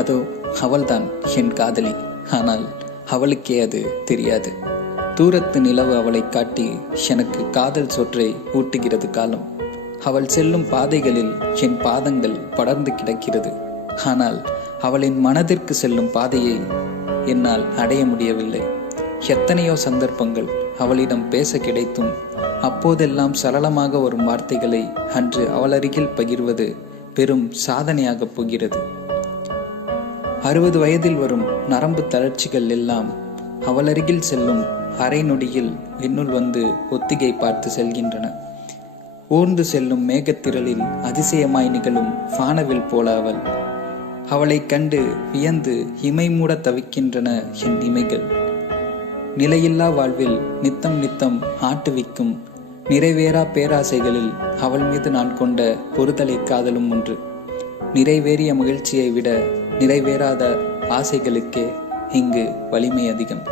அதோ அவள்தான் என் காதலி. ஆனால் அவளுக்கே அது தெரியாது. தூரத்து நிலவு அவளை காட்டி எனக்கு காதல் சொற்றை ஊட்டுகிறது காலம். அவள் செல்லும் பாதைகளில் என் பாதங்கள் படர்ந்து கிடக்கிறது. ஆனால் அவளின் மனதிற்கு செல்லும் பாதையை என்னால் அடைய முடியவில்லை. எத்தனையோ சந்தர்ப்பங்கள் அவளிடம் பேச கிடைத்தும் அப்போதெல்லாம் சரளமாக வரும் வார்த்தைகளை அன்று அவளருகில் பகிர்வது பெரும் சாதனையாக போகிறது. 60 வயதில் வரும் நரம்பு தளர்ச்சிகள் எல்லாம் அவளருகில் செல்லும் அரை நொடியில் என்னுள் வந்து ஒத்திகை பார்த்து செல்கின்றன. ஊர்ந்து செல்லும் மேகத்திரளில் அதிசயமாய் நிகழும் வானவில் போல அவள். அவளை கண்டு வியந்து இமை மூட தவிக்கின்றன என் இமைகள். நிலையில்லா வாழ்வில் நித்தம் நித்தம் ஆட்டுவிக்கும் நிறைவேறா பேராசைகளில் அவள் மீது நான் கொண்ட பொறுதலை காதலும் ஒன்று. நிறைவேறிய மகிழ்ச்சியை விட நிறைவேறாத ஆசைகளுக்கே இங்கு வலிமை அதிகம்.